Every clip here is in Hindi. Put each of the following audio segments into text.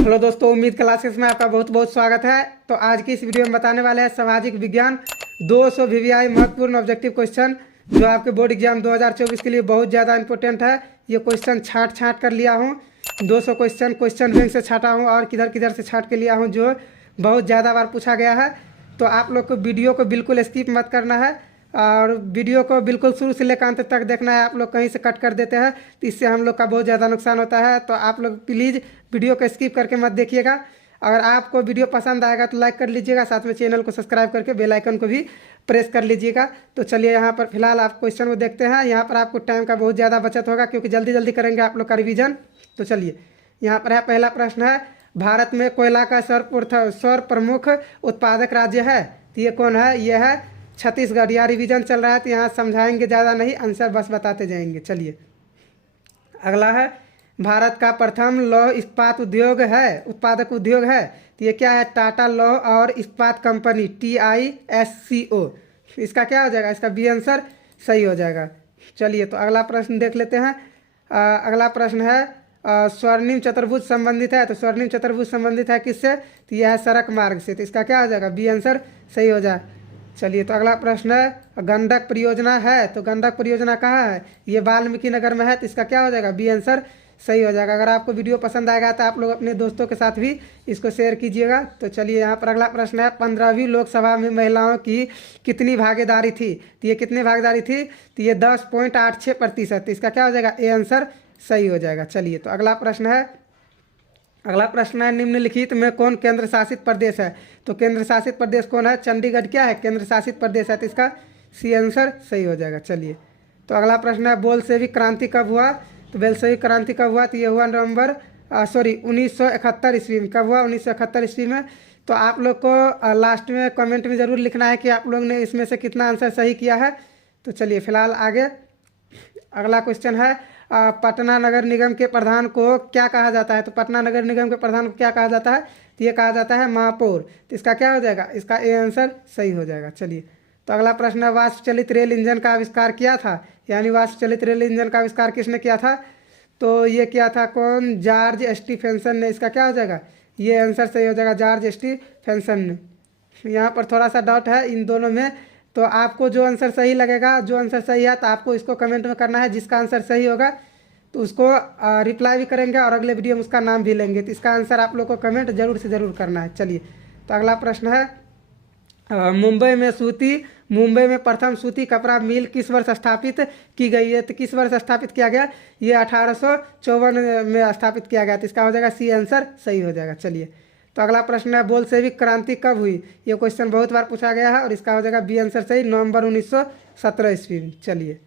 हेलो दोस्तों, उम्मीद क्लासेस में आपका बहुत बहुत स्वागत है। तो आज की इस वीडियो में बताने वाले हैं सामाजिक विज्ञान 200 वीवीआई महत्वपूर्ण ऑब्जेक्टिव क्वेश्चन जो आपके बोर्ड एग्जाम 2024 के लिए बहुत ज़्यादा इंपॉर्टेंट है। ये क्वेश्चन छाट कर लिया हूँ। 200 क्वेश्चन बैंक से छाटा हूँ और किधर किधर से छाट के लिया हूँ जो बहुत ज़्यादा बार पूछा गया है। तो आप लोग को वीडियो को बिल्कुल स्किप मत करना है और वीडियो को बिल्कुल शुरू से लेकर अंत तक देखना है। आप लोग कहीं से कट कर देते हैं तो इससे हम लोग का बहुत ज़्यादा नुकसान होता है। तो आप लोग प्लीज़ वीडियो को स्किप करके मत देखिएगा। अगर आपको वीडियो पसंद आएगा तो लाइक कर लीजिएगा, साथ में चैनल को सब्सक्राइब करके बेल आइकन को भी प्रेस कर लीजिएगा। तो चलिए यहाँ पर फिलहाल आप क्वेश्चन को देखते हैं। यहाँ पर आपको टाइम का बहुत ज़्यादा बचत होगा क्योंकि जल्दी जल्दी करेंगे आप लोग का रिविजन। तो चलिए यहाँ पर है पहला प्रश्न है, भारत में कोयला का सर्वप्रमुख उत्पादक राज्य है तो ये कौन है? ये है छत्तीसगढ़। यहाँ रिवीजन चल रहा है तो यहाँ समझाएंगे ज़्यादा नहीं, आंसर बस बताते जाएंगे। चलिए अगला है, भारत का प्रथम लौह इस्पात उद्योग है, उत्पादक उद्योग है तो ये क्या है? टाटा लौह और इस्पात कंपनी, TISCO। इसका क्या हो जाएगा? इसका बी आंसर सही हो जाएगा। चलिए तो अगला प्रश्न देख लेते हैं। अगला प्रश्न है, स्वर्णिम चतुर्भुज संबंधित है तो स्वर्णिम चतुर्भुज संबंधित है किससे? तो यह है सड़क मार्ग से। तो इसका क्या हो जाएगा? बी आंसर सही हो जाए। चलिए तो अगला प्रश्न है, गंडक परियोजना है तो गंडक परियोजना कहाँ है? ये वाल्मीकि नगर में है तो इसका क्या हो जाएगा? बी आंसर सही हो जाएगा। अगर आपको वीडियो पसंद आएगा तो आप लोग अपने दोस्तों के साथ भी इसको शेयर कीजिएगा। तो चलिए यहाँ पर अगला प्रश्न है, 15वीं लोकसभा में महिलाओं की कितनी भागीदारी थी? तो ये कितनी भागीदारी थी? तो ये 10.86%। तो इसका क्या हो जाएगा? ए आंसर सही हो जाएगा। चलिए तो अगला प्रश्न है, निम्नलिखित में कौन केंद्र शासित प्रदेश है? तो केंद्र शासित प्रदेश कौन है? चंडीगढ़ क्या है? केंद्र शासित प्रदेश है तो इसका सी आंसर सही हो जाएगा। चलिए तो अगला प्रश्न है, बोल्शेविक क्रांति कब हुआ? तो बोल्शेविक क्रांति कब हुआ? तो ये हुआ 1971 ईस्वी में। कब हुआ? 1971 ईस्वी में। तो आप लोग को लास्ट में कमेंट में ज़रूर लिखना है कि आप लोग ने इसमें से कितना आंसर सही किया है। तो चलिए फिलहाल आगे अगला क्वेश्चन है, पटना नगर निगम के प्रधान को क्या कहा जाता है? तो पटना नगर निगम के प्रधान को क्या कहा जाता है? तो ये कहा जाता है महापौर। तो इसका क्या हो जाएगा? इसका ए आंसर सही हो जाएगा। चलिए तो अगला प्रश्न है, वाष्प चलित रेल इंजन का आविष्कार किया था, यानी वाष्प चलित रेल इंजन का आविष्कार किसने किया था? तो ये किया था कौन? जॉर्ज स्टीफेंसन ने। इसका क्या हो जाएगा? ये आंसर सही हो जाएगा, जॉर्ज स्टीफेंसन ने। यहाँ पर थोड़ा सा डाउट है इन दोनों में, तो आपको जो आंसर सही लगेगा, जो आंसर सही है तो आपको इसको कमेंट में करना है। जिसका आंसर सही होगा तो उसको रिप्लाई भी करेंगे और अगले वीडियो में उसका नाम भी लेंगे। तो इसका आंसर आप लोग को कमेंट जरूर से ज़रूर करना है। चलिए तो अगला प्रश्न है, मुंबई में प्रथम सूती कपड़ा मिल किस वर्ष स्थापित की गई है? तो किस वर्ष स्थापित किया गया? ये 1854 में स्थापित किया गया। तो इसका हो जाएगा सी आंसर सही हो जाएगा। चलिए तो अगला प्रश्न है, बोल्शेविक क्रांति कब हुई? ये क्वेश्चन बहुत बार पूछा गया है और इसका हो जाएगा बी आंसर सही, नवंबर 1917 ईस्वी में। चलिए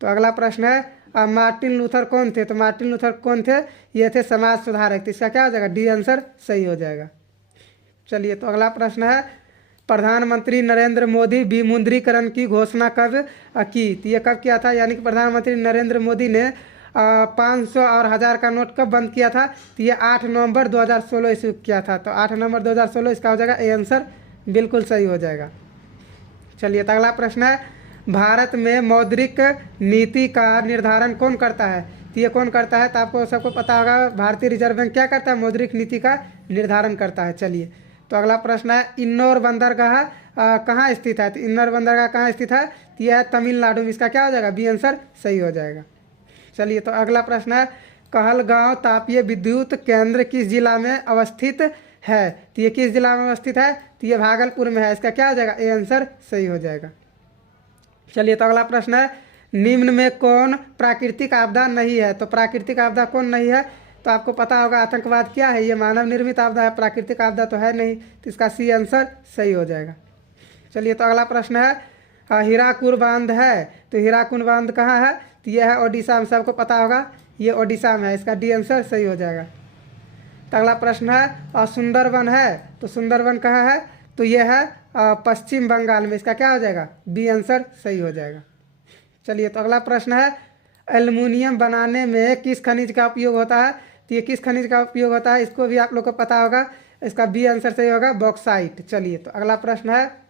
तो अगला प्रश्न है, मार्टिन लूथर कौन थे? तो मार्टिन लूथर कौन थे? ये थे समाज सुधारक। तो इसका क्या हो जाएगा? डी आंसर सही हो जाएगा। चलिए तो अगला प्रश्न है, प्रधानमंत्री नरेंद्र मोदी विमुद्रीकरण की घोषणा कब की? तो ये कब किया था? यानी कि प्रधानमंत्री नरेंद्र मोदी ने 500 और 1000 का नोट कब बंद किया था? तो ये 8 नवंबर 2016 ईस्वी किया था। तो 8 नवंबर 2016 इसका हो जाएगा ए आंसर बिल्कुल सही हो जाएगा। चलिए तो अगला प्रश्न है, भारत में मौद्रिक नीति का निर्धारण कौन करता है? तो ये कौन करता है? तो आपको सबको पता होगा, भारतीय रिजर्व बैंक क्या करता है? मौद्रिक नीति का निर्धारण करता है। चलिए तो अगला प्रश्न है, इन्नौर बंदरगाह कहाँ स्थित है? तो इन्नौर बंदरगाह कहाँ स्थित है? तो यह है तमिलनाडु में। इसका क्या हो जाएगा? बी आंसर सही हो जाएगा। चलिए तो अगला प्रश्न है, कहलगांव तापीय विद्युत केंद्र किस जिला में अवस्थित है? तो ये किस जिला में अवस्थित है? तो ये भागलपुर में है। इसका क्या हो जाएगा? ए आंसर सही हो जाएगा। चलिए तो अगला प्रश्न है, निम्न में कौन प्राकृतिक आपदा नहीं है? तो प्राकृतिक आपदा कौन नहीं है? तो आपको पता होगा आतंकवाद क्या है? ये मानव निर्मित आपदा है, प्राकृतिक आपदा तो है नहीं। तो इसका सी आंसर सही हो जाएगा। चलिए तो अगला प्रश्न है, हीराकुद बांध है तो हीराकुद बांध कहाँ है? तो यह है ओडिशा में। सबको पता होगा ये ओडिशा में है। इसका डी आंसर सही हो जाएगा। तो अगला प्रश्न है, सुंदरवन है तो सुंदरवन कहाँ है? तो यह है पश्चिम बंगाल में। इसका क्या हो जाएगा? बी आंसर सही हो जाएगा। चलिए तो अगला प्रश्न है, एल्युमिनियम बनाने में किस खनिज का उपयोग होता है? तो ये किस खनिज का उपयोग होता है? इसको भी आप लोग को पता होगा। इसका बी आंसर सही होगा, बॉक्साइट। चलिए तो अगला प्रश्न है,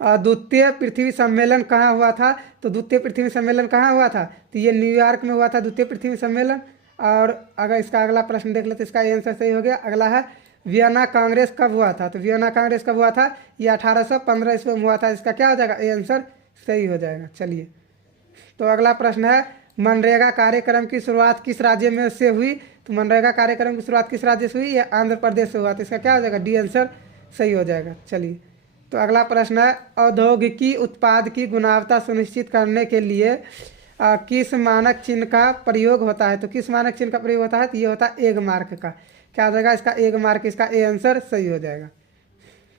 द्वितीय पृथ्वी सम्मेलन कहाँ हुआ था? तो द्वितीय पृथ्वी सम्मेलन कहाँ हुआ था? तो ये न्यूयॉर्क में हुआ था द्वितीय पृथ्वी सम्मेलन। और अगर इसका अगला प्रश्न देख ले तो इसका आंसर सही हो गया। अगला है वियना कांग्रेस कब हुआ था? तो वियना कांग्रेस कब हुआ था? ये 1815 ईस्वी में हुआ था। इसका क्या हो जाएगा? आंसर सही हो जाएगा। चलिए, तो अगला प्रश्न है मनरेगा कार्यक्रम की शुरुआत किस राज्य में से हुई? तो मनरेगा कार्यक्रम की शुरुआत किस राज्य से हुई? ये आंध्र प्रदेश से हुआ। तो इसका क्या हो जाएगा? डी आंसर सही हो जाएगा। चलिए, तो अगला प्रश्न है औद्योगिकी उत्पाद की गुणवत्ता सुनिश्चित करने के लिए किस मानक चिन्ह का प्रयोग होता है? तो किस मानक चिन्ह का प्रयोग होता है? तो ये होता है एग मार्क का। क्या हो जाएगा? इसका एग मार्क, इसका ए आंसर सही हो जाएगा।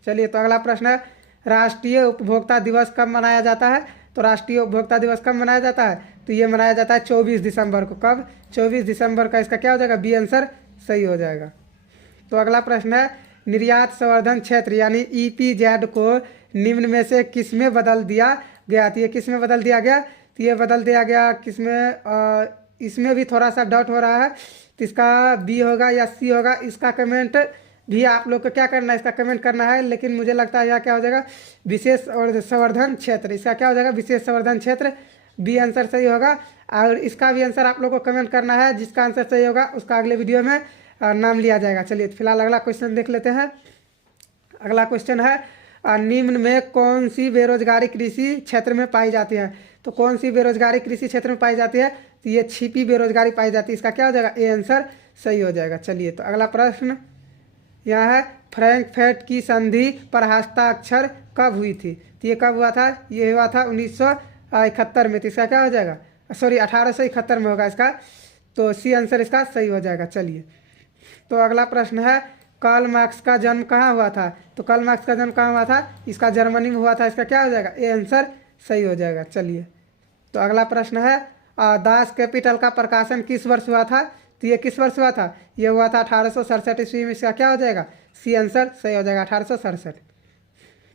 चलिए, तो अगला प्रश्न है राष्ट्रीय उपभोक्ता दिवस कब मनाया जाता है? तो राष्ट्रीय उपभोक्ता दिवस कब मनाया जाता है? तो ये मनाया जाता है 24 दिसंबर को। कब? 24 दिसंबर का। इसका क्या हो जाएगा? बी आंसर सही हो जाएगा। तो अगला प्रश्न है निर्यात संवर्धन क्षेत्र यानी EPZ को निम्न में से किस में बदल दिया गया? तो ये किस में बदल दिया गया? तो ये बदल दिया गया किस में? इसमें भी थोड़ा सा डाउट हो रहा है, तो इसका बी होगा या सी होगा? इसका कमेंट भी आप लोग को क्या करना है? इसका कमेंट करना है। लेकिन मुझे लगता है यह क्या हो जाएगा? विशेष और संवर्धन क्षेत्र। इसका क्या हो जाएगा? विशेष संवर्धन क्षेत्र। बी आंसर सही होगा। और इसका भी आंसर आप लोग को कमेंट करना है। जिसका आंसर सही होगा उसका अगले वीडियो में नाम लिया जाएगा। चलिए, फिलहाल अगला क्वेश्चन देख लेते हैं। अगला क्वेश्चन है निम्न में कौन सी बेरोजगारी कृषि क्षेत्र में पाई जाती है? तो कौन सी बेरोजगारी कृषि क्षेत्र में पाई जाती है? तो ये छिपी बेरोजगारी पाई जाती है। इसका क्या हो जाएगा? ए आंसर सही हो जाएगा। चलिए, तो अगला प्रश्न यह है फ्रैंकफर्ट की संधि पर हस्ताक्षर कब हुई थी? तो ये कब हुआ था? ये हुआ था 1971 में। तो इसका क्या हो जाएगा? सॉरी, 1871 में होगा इसका। तो सी आंसर इसका सही हो जाएगा। चलिए, तो अगला प्रश्न है कार्ल मार्क्स का जन्म कहाँ हुआ था? तो कार्ल मार्क्स का जन्म कहाँ हुआ था? इसका जर्मनी में हुआ था। इसका क्या हो जाएगा? ए आंसर सही हो जाएगा। चलिए, तो अगला प्रश्न है दास कैपिटल का प्रकाशन किस वर्ष हुआ था? तो ये किस वर्ष हुआ था? ये हुआ था 1867 ईस्वी में। इसका क्या हो जाएगा? सी आंसर सही हो जाएगा, 1867।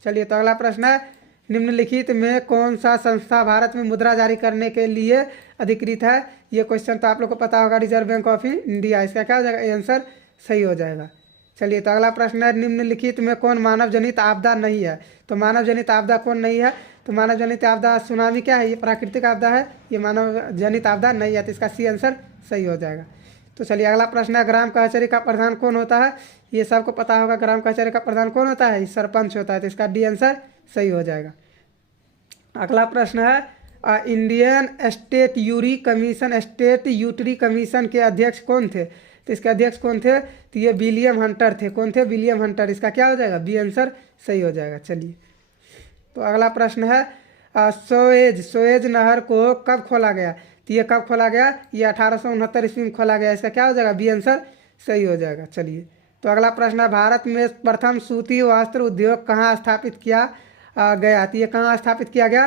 चलिए, तो अगला प्रश्न है निम्नलिखित में कौन सा संस्था भारत में मुद्रा जारी करने के लिए अधिकृत है? ये क्वेश्चन तो आप लोग को पता होगा, रिजर्व बैंक ऑफ इंडिया। इसका क्या हो जाएगा? ए आंसर सही हो जाएगा। चलिए, तो अगला प्रश्न है निम्नलिखित में कौन मानव जनित आपदा नहीं है? तो मानव जनित आपदा कौन नहीं है? तो मानव जनित आपदा सुनामी क्या है? ये प्राकृतिक आपदा है। ये मानव जनित आपदा नहीं है। तो इसका सी आंसर सही हो जाएगा। तो चलिए, अगला प्रश्न है ग्राम कचहरी का प्रधान कौन होता है? ये सबको पता होगा, ग्राम कचहरी का प्रधान कौन होता है? सरपंच होता है। तो इसका डी आंसर सही हो जाएगा। अगला प्रश्न है इंडियन स्टेट यूटरी कमीशन के अध्यक्ष कौन थे? तो इसके अध्यक्ष कौन थे? तो ये विलियम हंटर थे। कौन थे? William Hunter. इसका क्या हो जाएगा? बी आंसर सही हो जाएगा। चलिए, तो अगला प्रश्न है सोएज नहर को कब खोला गया? तो ये कब खोला गया? ये 1869 ईस्वी में खोला गया। इसका क्या हो जाएगा? बी आंसर सही हो जाएगा। चलिए, तो अगला प्रश्न है भारत में प्रथम सूती वस्त्र उद्योग कहाँ स्थापित किया गया? तो ये कहाँ स्थापित किया गया?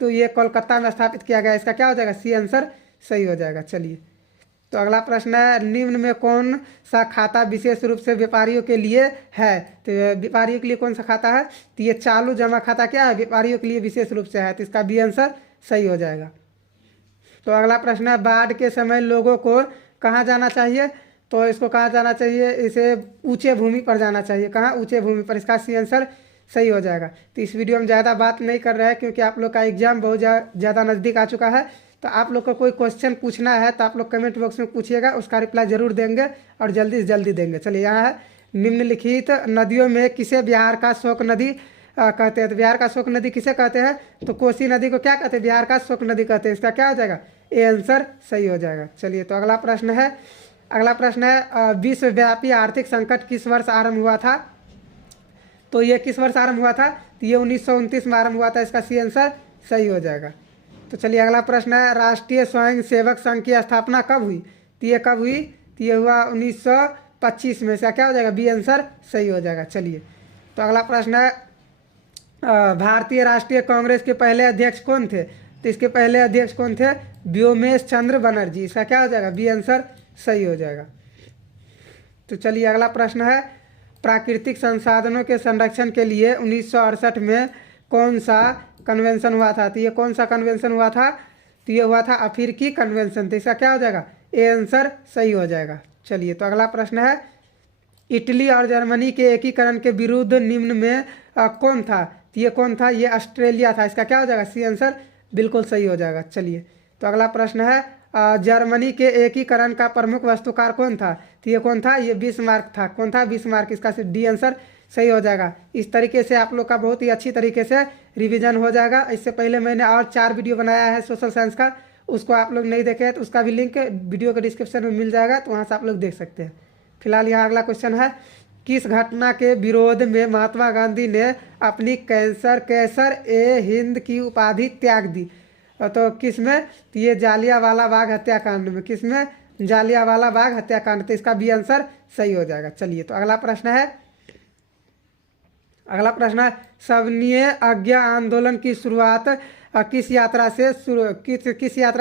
तो ये कोलकाता में स्थापित किया गया। इसका क्या हो जाएगा? सी आंसर सही हो जाएगा। चलिए, तो अगला प्रश्न है निम्न में कौन सा खाता विशेष रूप से व्यापारियों के लिए है? तो व्यापारियों के लिए कौन सा खाता है? तो ये चालू जमा खाता क्या है? व्यापारियों के लिए विशेष रूप से है। तो इसका बी आंसर सही हो जाएगा। तो अगला प्रश्न है बाढ़ के समय लोगों को कहाँ जाना चाहिए? तो इसको कहाँ जाना चाहिए? इसे ऊंचे भूमि पर जाना चाहिए। कहाँ? ऊंचे भूमि पर। इसका सी आंसर सही हो जाएगा। तो इस वीडियो में ज़्यादा बात नहीं कर रहे हैं क्योंकि आप लोग का एग्जाम बहुत ज़्यादा नज़दीक आ चुका है। तो आप लोग को कोई क्वेश्चन पूछना है तो आप लोग कमेंट बॉक्स में पूछिएगा, उसका रिप्लाई जरूर देंगे और जल्दी से जल्दी देंगे। चलिए, यहाँ है निम्नलिखित नदियों में किसे बिहार का शोक नदी कहते हैं? तो बिहार का शोक नदी किसे कहते हैं? तो कोसी नदी को क्या कहते हैं? बिहार का शोक नदी कहते हैं। इसका क्या हो जाएगा? ए आंसर सही हो जाएगा। चलिए, तो अगला प्रश्न है विश्वव्यापी आर्थिक संकट किस वर्ष आरंभ हुआ था? तो ये किस वर्ष आरंभ हुआ था? तो ये 1929 में आरंभ हुआ था। इसका सी आंसर सही हो जाएगा। तो चलिए, अगला प्रश्न है राष्ट्रीय स्वयं सेवक संघ की स्थापना कब हुई? तो ये कब हुई? तो ये हुआ 1925 में। इसका क्या हो जाएगा? बी आंसर सही हो जाएगा। चलिए, तो अगला प्रश्न है भारतीय राष्ट्रीय कांग्रेस के पहले अध्यक्ष कौन थे? तो इसके पहले अध्यक्ष कौन थे? व्योमेश चंद्र बनर्जी। इसका क्या हो जाएगा? बी आंसर सही हो जाएगा। तो चलिए, अगला प्रश्न है प्राकृतिक संसाधनों के संरक्षण के लिए 1968 में कौन सा कन्वेंशन हुआ था? तो ये कौन सा कन्वेंशन हुआ था? तो ये हुआ था अफ्रीकी कन्वेंशन। तो इसका क्या हो जाएगा? ए आंसर सही हो जाएगा। चलिए, तो अगला प्रश्न है इटली और जर्मनी के एकीकरण के विरुद्ध निम्न में कौन था? तो ये कौन था? ये ऑस्ट्रेलिया था। इसका क्या हो जाएगा? सी आंसर बिल्कुल सही हो जाएगा। चलिए, तो अगला प्रश्न है जर्मनी के एकीकरण का प्रमुख वास्तुकार कौन था? तो ये कौन था? ये बिस्मार्क था। कौन था? बिस्मार्क। इसका डी आंसर सही हो जाएगा। इस तरीके से आप लोग का बहुत ही अच्छी तरीके से रिवीजन हो जाएगा। इससे पहले मैंने और 4 वीडियो बनाया है सोशल साइंस का, उसको आप लोग नहीं देखे तो उसका भी लिंक वीडियो के डिस्क्रिप्शन में मिल जाएगा, तो वहाँ से आप लोग देख सकते हैं। फिलहाल यहाँ अगला क्वेश्चन है, किस घटना के विरोध में महात्मा गांधी ने अपनी कैसर ए हिंद की उपाधि त्याग दी? तो किस में? तो ये जालियांवाला बाग हत्याकांड में। किस में? जालियांवाला बाग हत्याकांड। तो इसका बी आंसर सही हो जाएगा। चलिए, तो अगला प्रश्न है, सविनय अवज्ञा आंदोलन की शुरुआत किस यात्रा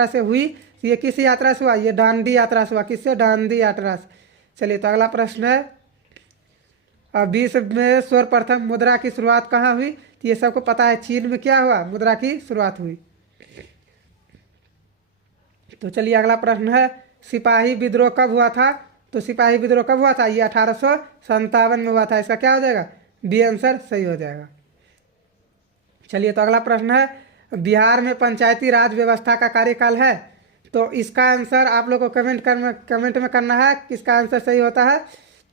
से हुई? ये किस यात्रा से हुआ? ये दांडी यात्रा से हुआ। किससे? दांडी यात्रा से। चलिए, तो अगला प्रश्न है, विश्व में सर्वप्रथम मुद्रा की शुरुआत कहाँ हुई? तो ये सबको पता है, चीन में क्या हुआ? मुद्रा की शुरुआत हुई। तो चलिए, अगला प्रश्न है, सिपाही विद्रोह कब हुआ था? तो सिपाही विद्रोह कब हुआ था? ये 1857 में हुआ था। इसका क्या हो जाएगा? बी आंसर सही हो जाएगा। चलिए, तो अगला प्रश्न है, बिहार में पंचायती राज व्यवस्था का कार्यकाल है? तो इसका आंसर आप लोग को कमेंट में करना है किसका आंसर सही होता है।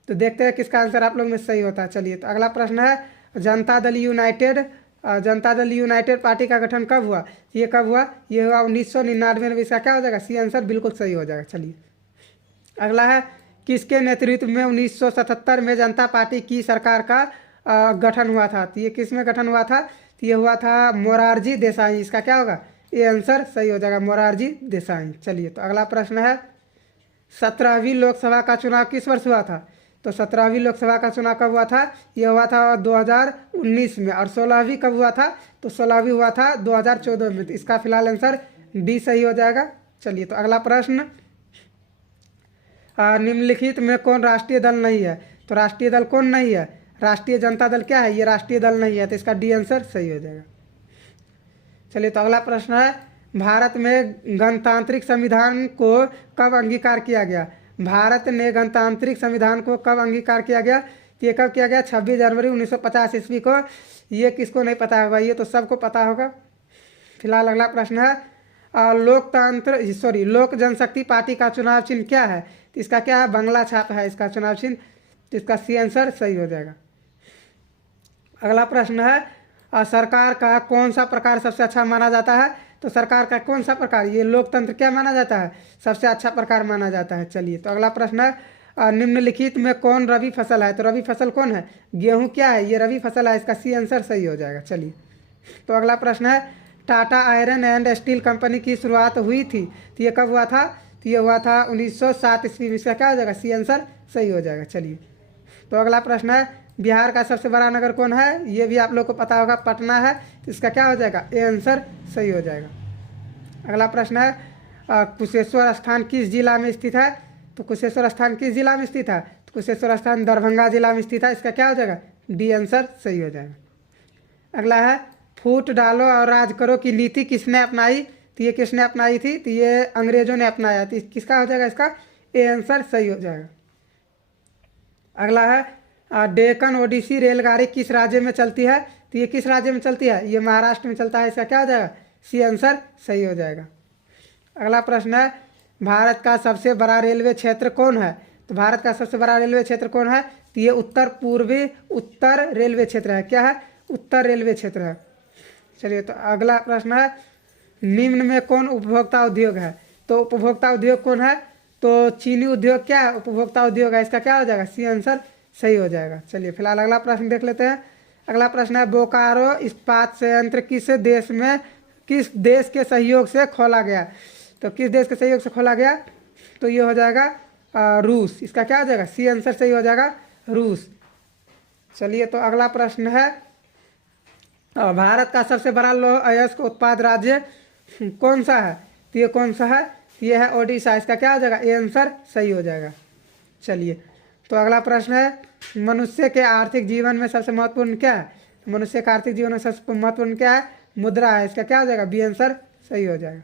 तो देखते हैं किसका आंसर आप लोग में सही होता है। चलिए, तो अगला प्रश्न है, जनता दल यूनाइटेड पार्टी का गठन कब हुआ? ये कब हुआ? ये हुआ 1999 में। इसका क्या हो जाएगा? सी आंसर बिल्कुल सही हो जाएगा। चलिए, अगला है, किसके नेतृत्व में 1977 में जनता पार्टी की सरकार का गठन हुआ था? तो ये किस में गठन हुआ था? तो ये हुआ था मोरारजी देसाई। इसका क्या होगा? ये आंसर सही हो जाएगा, मोरारजी देसाई। चलिए, तो अगला प्रश्न है, 17वीं लोकसभा का चुनाव किस वर्ष हुआ था? तो 17वीं लोकसभा का चुनाव कब हुआ था? यह हुआ था 2019 में। और 16वीं कब हुआ था? तो 16वीं हुआ था 2014 में। तो इसका फिलहाल आंसर डी सही हो जाएगा। चलिए, तो अगला प्रश्न, निम्नलिखित में कौन राष्ट्रीय दल नहीं है? तो राष्ट्रीय दल कौन नहीं है? राष्ट्रीय जनता दल क्या है? ये राष्ट्रीय दल नहीं है। तो इसका डी आंसर सही हो जाएगा। चलिए, तो अगला प्रश्न है, भारत में गणतांत्रिक संविधान को कब अंगीकार किया गया? भारत ने गणतांत्रिक संविधान को कब अंगीकार किया गया? तो ये कब किया गया? 26 जनवरी 1950 ईस्वी को। ये किसको नहीं पता होगा? ये तो सबको पता होगा। फिलहाल अगला प्रश्न है, लोक जनशक्ति पार्टी का चुनाव चिन्ह क्या है? तो इसका क्या है? बंगला छाप है इसका चुनाव चिन्ह। तो इसका सी आंसर सही हो जाएगा। अगला प्रश्न है, सरकार का कौन सा प्रकार सबसे अच्छा माना जाता है? तो सरकार का कौन सा प्रकार? ये लोकतंत्र क्या माना जाता है? सबसे अच्छा प्रकार माना जाता है। चलिए, तो अगला प्रश्न है, निम्नलिखित में कौन रबी फसल है? तो रबी फसल कौन है? गेहूं क्या है? ये रबी फसल है। इसका सी आंसर सही हो जाएगा। चलिए, तो अगला प्रश्न है, Tata iron and steel company की शुरुआत हुई थी? तो ये कब हुआ था? तो ये हुआ था 1907 ईस्वी में। इसका क्या हो जाएगा? सी आंसर सही हो जाएगा। चलिए, तो अगला प्रश्न है, बिहार का सबसे बड़ा नगर कौन है? ये भी आप लोग को पता होगा, पटना है। तो इसका क्या हो जाएगा? ए आंसर सही हो जाएगा। अगला प्रश्न है, कुशेश्वर स्थान किस जिला में स्थित है? तो कुशेश्वर स्थान किस जिला में स्थित है? तो कुशेश्वर स्थान दरभंगा जिला में स्थित है। इसका क्या हो जाएगा? डी आंसर सही हो जाएगा। अगला है, फूट डालो और राज करो की नीति किसने अपनाई? तो ये किसने अपनाई थी? तो ये अंग्रेजों ने अपनाया। तो किसका हो जाएगा? इसका ए आंसर सही हो जाएगा। अगला है, डेक्कन ओडिसी रेलगाड़ी किस राज्य में चलती है? तो ये किस राज्य में चलती है? ये महाराष्ट्र में चलता है। इसका क्या हो जाएगा? सी आंसर सही हो जाएगा। अगला प्रश्न है, भारत का सबसे बड़ा रेलवे क्षेत्र कौन है? तो भारत का सबसे बड़ा रेलवे क्षेत्र कौन है? तो ये उत्तर रेलवे क्षेत्र है। क्या है? उत्तर रेलवे क्षेत्र है। चलिए, तो अगला प्रश्न है, निम्न में कौन उपभोक्ता उद्योग है? तो उपभोक्ता उद्योग कौन है? तो चीनी उद्योग क्या है? उपभोक्ता उद्योग है। इसका क्या हो जाएगा? सी आंसर सही हो जाएगा। चलिए, फिलहाल अगला प्रश्न देख लेते हैं। अगला प्रश्न है, बोकारो इस्पात संयंत्र किस देश के सहयोग से खोला गया? तो किस देश के सहयोग से खोला गया? तो ये हो जाएगा रूस। इसका क्या हो जाएगा? सी आंसर सही हो जाएगा, रूस। चलिए, तो अगला प्रश्न है, भारत का सबसे बड़ा लौह अयस्क उत्पाद राज्य कौन सा है? तो ये कौन सा है? ये है ओडिशा। इसका क्या हो जाएगा? ए आंसर सही हो जाएगा। चलिए, तो अगला प्रश्न है, मनुष्य के आर्थिक जीवन में सबसे महत्वपूर्ण क्या है? मनुष्य का आर्थिक जीवन में सबसे महत्वपूर्ण क्या है? मुद्रा है। इसका क्या हो जाएगा? बी आंसर सही हो जाएगा।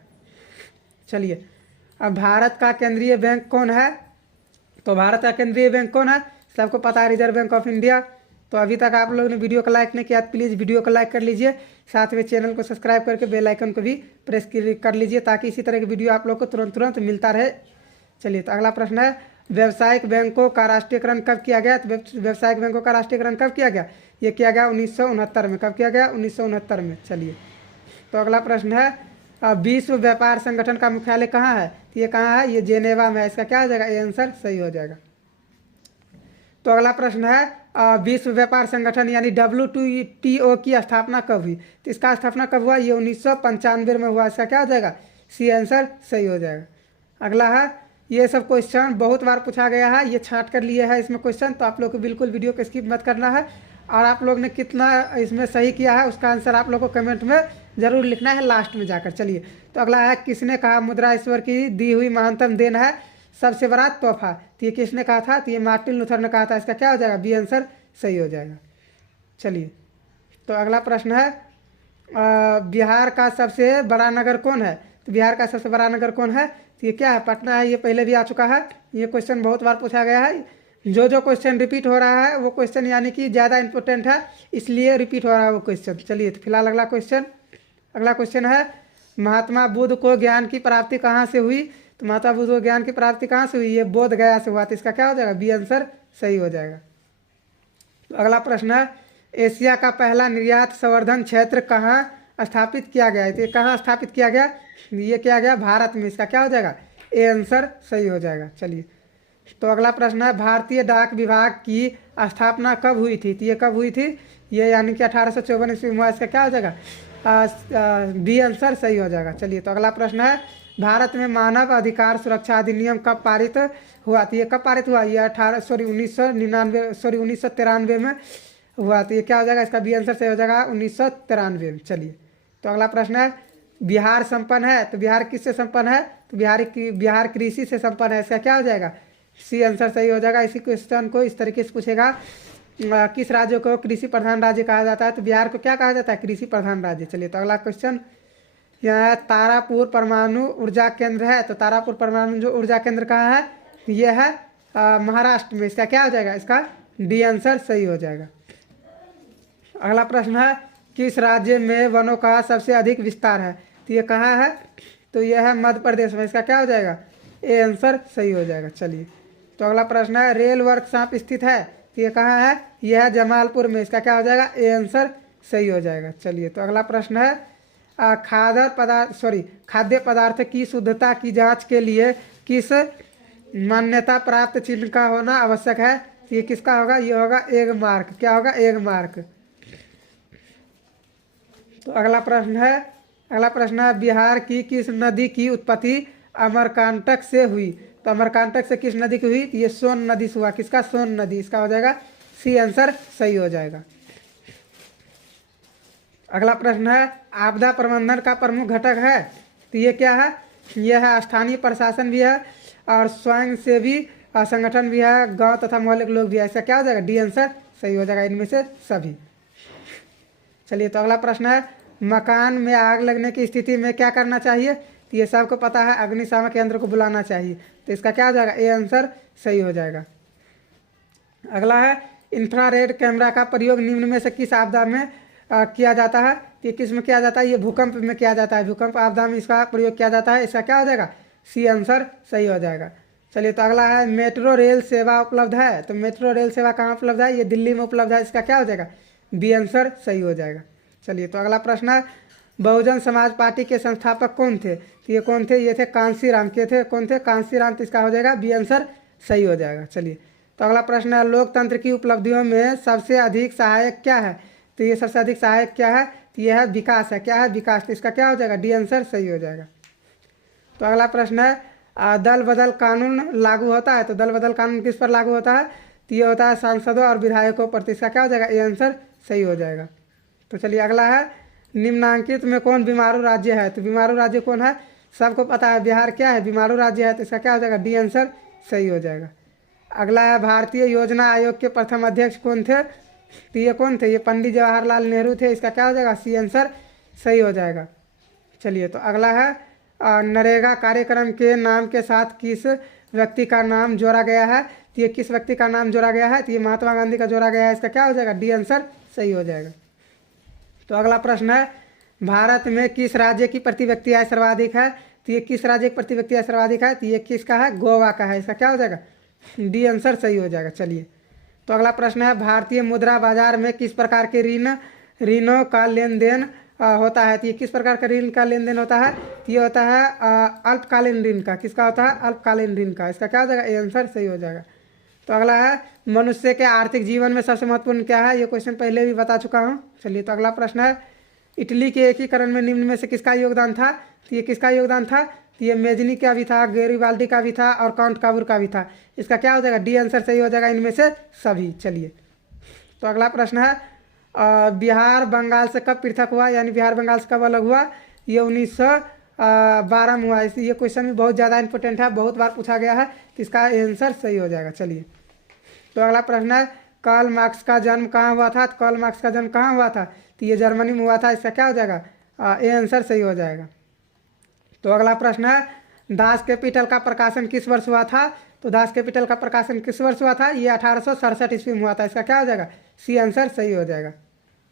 चलिए, अब भारत का केंद्रीय बैंक कौन है? तो भारत का केंद्रीय बैंक कौन है? सबको पता है, रिजर्व बैंक ऑफ इंडिया। तो अभी तक आप लोगों ने वीडियो को लाइक नहीं किया तो प्लीज़ वीडियो को लाइक कर लीजिए, साथ में चैनल को सब्सक्राइब करके बेल आइकन को भी प्रेस कर लीजिए ताकि इसी तरह की वीडियो आप लोग को तुरंत मिलता रहे। चलिए, तो अगला प्रश्न है, व्यावसायिक बैंकों का राष्ट्रीयकरण कब किया गया? तो व्यावसायिक बैंकों का राष्ट्रीयकरण कब किया गया? ये किया गया 1969 में। कब किया गया? 1969 में। चलिए, तो अगला प्रश्न है, विश्व व्यापार संगठन का मुख्यालय कहाँ है? तो ये कहाँ है? ये जेनेवा में है। इसका क्या हो जाएगा? ये आंसर सही हो जाएगा। तो अगला प्रश्न है, विश्व व्यापार संगठन यानी WTO की स्थापना कब हुई? तो इसका स्थापना कब हुआ? ये 1995 में हुआ। इसका क्या हो जाएगा? सी आंसर सही हो जाएगा। अगला है, ये सब क्वेश्चन बहुत बार पूछा गया है, ये छांट कर लिए है इसमें क्वेश्चन, तो आप लोग को बिल्कुल वीडियो को स्किप मत करना है। और आप लोग ने कितना इसमें सही किया है उसका आंसर आप लोग को कमेंट में ज़रूर लिखना है लास्ट में जाकर। चलिए, तो अगला है, किसने कहा मुद्रा ईश्वर की दी हुई महानतम देन है, सबसे बड़ा तोहफा? तो ये किसने कहा था? तो ये मार्टिन लूथर ने कहा था। इसका क्या हो जाएगा? बी आंसर सही हो जाएगा। चलिए, तो अगला प्रश्न है, बिहार का सबसे बड़ा नगर कौन है? तो बिहार का सबसे बड़ा नगर कौन है? तो ये क्या है? पटना है। ये पहले भी आ चुका है, ये क्वेश्चन बहुत बार पूछा गया है। जो क्वेश्चन रिपीट हो रहा है वो क्वेश्चन यानी कि ज़्यादा इंपॉर्टेंट है, इसलिए रिपीट हो रहा है वो क्वेश्चन। चलिए, तो फिलहाल अगला क्वेश्चन है, महात्मा बुद्ध को ज्ञान की प्राप्ति कहाँ से हुई? तो महात्मा बुद्ध को ज्ञान की प्राप्ति कहाँ से हुई? ये बोध गया से हुआ। तो इसका क्या हो जाएगा? बी आंसर सही हो जाएगा। तो अगला प्रश्न है, एशिया का पहला निर्यात संवर्धन क्षेत्र कहाँ स्थापित किया गया है? तो ये कहाँ स्थापित किया गया? ये किया गया भारत में। इसका क्या हो जाएगा? ए आंसर सही हो जाएगा। चलिए, तो अगला प्रश्न है, भारतीय डाक विभाग की स्थापना कब हुई थी? तो ये कब हुई थी? ये यानी कि 1854 ईस्वी में हुआ। इसका क्या हो जाएगा? बी आंसर सही हो जाएगा। चलिए, तो अगला प्रश्न है, भारत में मानव अधिकार सुरक्षा अधिनियम कब पारित हुआ? तो ये कब पारित हुआ? ये 1993 में हुआ। तो ये क्या हो जाएगा? इसका बी आंसर सही हो जाएगा 1993 में। चलिए, तो अगला प्रश्न है, बिहार संपन्न है? तो बिहार किससे संपन्न है? तो बिहार कृषि से संपन्न है। इसका क्या हो जाएगा? सी आंसर सही हो जाएगा। इसी क्वेश्चन को इस तरीके से पूछेगा, किस राज्य को कृषि प्रधान राज्य कहा जाता है? तो बिहार को क्या कहा जाता है? कृषि प्रधान राज्य। चलिए, तो अगला क्वेश्चन, यह तारापुर परमाणु ऊर्जा केंद्र है। तो तारापुर परमाणु जो ऊर्जा केंद्र कहाँ है? ये है महाराष्ट्र में। इसका क्या हो जाएगा? इसका डी आंसर सही हो जाएगा। अगला प्रश्न है, किस राज्य में वनों का सबसे अधिक विस्तार है? तो ये कहाँ है? तो यह है मध्य प्रदेश में। इसका क्या हो जाएगा? ए आंसर सही हो जाएगा। चलिए, तो अगला प्रश्न है, रेल वर्कशॉप स्थित है? तो ये कहाँ है? यह है जमालपुर में। इसका क्या हो जाएगा? ए आंसर सही हो जाएगा। चलिए, तो अगला प्रश्न है, खाद्य पदार्थ की शुद्धता की जांच के लिए किस मान्यता प्राप्त चिन्ह का होना आवश्यक है? तो ये किसका होगा? ये होगा एग मार्क। क्या होगा? Egg mark. तो अगला प्रश्न है, बिहार की किस नदी की उत्पत्ति अमरकांटक से हुई? तो अमरकांटक से किस नदी की हुई? तो ये सोन नदी से हुआ। किसका? सोन नदी। इसका हो जाएगा सी आंसर सही हो जाएगा। अगला प्रश्न है, आपदा प्रबंधन का प्रमुख घटक है? तो ये क्या है? यह है स्थानीय प्रशासन भी है और स्वयंसेवी संगठन भी है, गांव तथा मोहल्ले के लोग भी है। इसका क्या हो जाएगा? डी आंसर सही हो जाएगा, इनमें से सभी। चलिए, तो अगला प्रश्न है, मकान में आग लगने की स्थिति में क्या करना चाहिए? तो ये सबको पता है, अग्निशामक यंत्र को बुलाना चाहिए। तो इसका क्या हो जाएगा? ए आंसर सही हो जाएगा। अगला है, इंफ्रारेड कैमरा का प्रयोग निम्न में से किस आपदा में किया जाता है? तो ये किस में किया जाता है? ये भूकंप में किया जाता है। भूकंप आपदा में इसका प्रयोग किया जाता है। इसका क्या हो जाएगा? सी आंसर सही हो जाएगा। चलिए, तो अगला है, मेट्रो रेल सेवा उपलब्ध है? तो मेट्रो रेल सेवा कहाँ उपलब्ध है? ये दिल्ली में उपलब्ध है। इसका क्या हो जाएगा? बी आंसर सही हो जाएगा। चलिए, तो अगला प्रश्न है, बहुजन समाज पार्टी के संस्थापक कौन थे? तो ये कौन थे? ये थे कांसीराम के थे। कौन थे? कांसीराम। तो इसका हो जाएगा बी आंसर सही हो जाएगा। चलिए, तो अगला प्रश्न है, लोकतंत्र की उपलब्धियों में सबसे अधिक सहायक क्या है? तो ये सबसे अधिक सहायक क्या है? तो यह है विकास है। क्या है? विकास। तो इसका क्या हो जाएगा? डी आंसर सही हो जाएगा। तो अगला प्रश्न है, दल बदल कानून लागू होता है? तो दल बदल कानून किस पर लागू होता है? तो ये होता है सांसदों और विधायकों पर। तो इसका क्या हो जाएगा? ए आंसर सही हो जाएगा। तो चलिए, अगला है, निम्नांकित में कौन बीमारू राज्य है? तो बीमारू राज्य कौन है? सबको पता है, बिहार क्या है? बीमारू राज्य है। तो इसका क्या हो जाएगा? डी आंसर सही हो जाएगा। अगला है, भारतीय योजना आयोग के प्रथम अध्यक्ष कौन थे? तो ये कौन थे? ये पंडित जवाहरलाल नेहरू थे। इसका क्या हो जाएगा? सी आंसर सही हो जाएगा। चलिए, तो अगला है, नरेगा कार्यक्रम के नाम के साथ किस व्यक्ति का नाम जोड़ा गया है? तो ये किस व्यक्ति का नाम जोड़ा गया है, तो ये महात्मा गांधी का जोड़ा गया है। इसका क्या हो जाएगा, डी आंसर सही हो जाएगा। तो अगला प्रश्न है, भारत में किस राज्य की प्रति व्यक्ति आय सर्वाधिक है, तो ये किस राज्य की प्रति व्यक्ति आय सर्वाधिक है, तो ये किसका है, गोवा का है। इसका क्या हो जाएगा, डी आंसर सही हो जाएगा। चलिए, तो अगला प्रश्न है, भारतीय मुद्रा बाजार में किस प्रकार के ऋणों का लेन देन होता है, तो ये किस प्रकार का ऋण का लेन देन होता है, तो ये होता है अल्पकालीन ऋण का। किसका होता है, अल्पकालीन ऋण का। इसका क्या हो जाएगा, ए आंसर सही हो जाएगा। तो अगला है, मनुष्य के आर्थिक जीवन में सबसे महत्वपूर्ण क्या है, ये क्वेश्चन पहले भी बता चुका हूँ। चलिए, तो अगला प्रश्न है, इटली के एकीकरण में निम्न में से किसका योगदान था, तो ये किसका योगदान था, तो ये मेजनी का भी था, गैरीबाल्डी का भी था और काउंट काबूर का भी था। इसका क्या हो जाएगा, डी आंसर सही हो जाएगा, इनमें से सभी। चलिए, तो अगला प्रश्न है, बिहार बंगाल से कब पृथक हुआ, यानी बिहार बंगाल से कब अलग हुआ, ये 1912 में हुआ। ये क्वेश्चन भी बहुत ज़्यादा इंपॉर्टेंट है, बहुत बार पूछा गया है, तो इसका आंसर सही हो जाएगा। चलिए, तो अगला प्रश्न है, कार्ल मार्क्स का जन्म कहाँ हुआ था, तो कार्ल मार्क्स का जन्म कहाँ हुआ था, तो ये जर्मनी में हुआ था। इसका क्या हो जाएगा, ए आंसर सही हो जाएगा। तो अगला प्रश्न है, दास कैपिटल का प्रकाशन किस वर्ष हुआ था, तो दास कैपिटल का प्रकाशन किस वर्ष हुआ था, ये 1867 ईस्वी में हुआ था। इसका क्या हो जाएगा, सी आंसर सही हो जाएगा।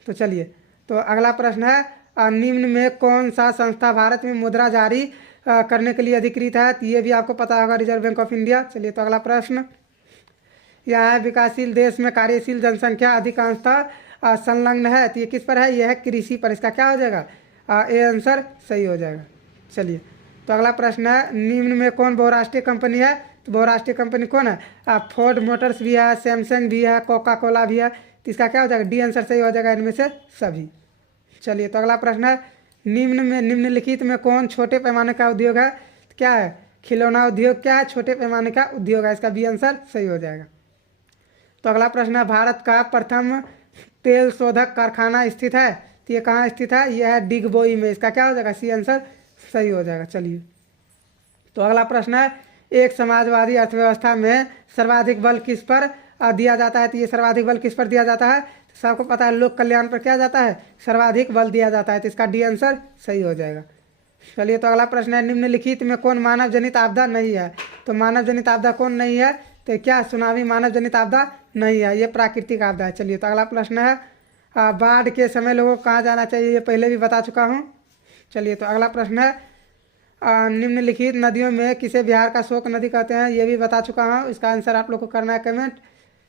तो चलिए, तो अगला प्रश्न है, निम्न में कौन सा संस्था भारत में मुद्रा जारी करने के लिए अधिकृत है, तो ये भी आपको पता होगा, रिजर्व बैंक ऑफ इंडिया। चलिए, तो अगला प्रश्न, यह है, विकासशील देश में कार्यशील जनसंख्या अधिकांशतः संलग्न है, तो ये किस पर है, यह है कृषि पर। इसका क्या हो जाएगा, ए आंसर सही हो जाएगा। चलिए, तो अगला प्रश्न है, निम्न में कौन बहुराष्ट्रीय कंपनी है, तो बहुराष्ट्रीय कंपनी कौन है, फोर्ड मोटर्स भी है, सैमसंग भी है, कोका कोला भी है। तो इसका क्या हो जाएगा, डी आंसर सही हो जाएगा, इनमें से सभी। चलिए, तो अगला प्रश्न है, निम्नलिखित में कौन छोटे पैमाने का उद्योग है, तो क्या है, खिलौना उद्योग क्या है, छोटे पैमाने का उद्योग है। इसका बी आंसर सही हो जाएगा। तो अगला प्रश्न है, भारत का प्रथम तेल शोधक कारखाना स्थित है, तो ये कहाँ स्थित है, यह है डिगबोई में। इसका क्या हो जाएगा, सी आंसर सही हो जाएगा। चलिए, तो अगला प्रश्न है, एक समाजवादी अर्थव्यवस्था में सर्वाधिक बल किस पर दिया जाता है, तो ये सर्वाधिक बल किस पर दिया जाता है, तो सबको पता है, लोक कल्याण पर क्या जाता है, सर्वाधिक बल दिया जाता है। तो इसका डी आंसर सही हो जाएगा। चलिए, तो अगला प्रश्न है, निम्नलिखित में कौन मानव जनित आपदा नहीं है, तो मानव जनित आपदा कौन नहीं है, तो क्या सुनामी मानव जनित आपदा नहीं है, ये प्राकृतिक आपदा है। चलिए, तो अगला प्रश्न है, बाढ़ के समय लोगों को कहाँ जाना चाहिए, ये पहले भी बता चुका हूँ। चलिए, तो अगला प्रश्न है, निम्नलिखित नदियों में किसे बिहार का शोक नदी कहते हैं, ये भी बता चुका हूँ। इसका आंसर आप लोग को करना है कमेंट।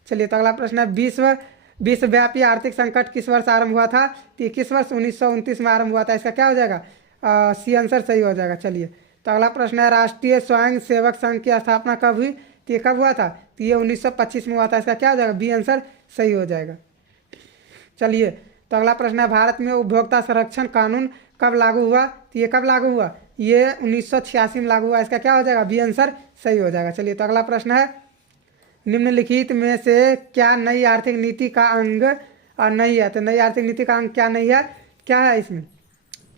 चलिए, तो अगला प्रश्न है, विश्वव्यापी आर्थिक संकट किस वर्ष आरंभ हुआ था, तो किस वर्ष 1929 में आरंभ हुआ था। इसका क्या हो जाएगा, सी आंसर सही हो जाएगा। चलिए, तो अगला प्रश्न है, राष्ट्रीय स्वयं सेवक संघ की स्थापना कब हुई, तो ये कब हुआ था, तो ये 1925 में हुआ था। इसका क्या हो जाएगा, बी आंसर सही हो जाएगा। चलिए, तो अगला प्रश्न है, भारत में उपभोक्ता संरक्षण कानून कब लागू हुआ, तो ये कब लागू हुआ, ये 1986 में लागू हुआ। इसका क्या हो जाएगा, बी आंसर सही हो जाएगा। चलिए, तो अगला प्रश्न है, निम्नलिखित में से क्या नई आर्थिक नीति का अंग नहीं है, तो नई आर्थिक नीति का अंग क्या नहीं है, क्या है इसमें,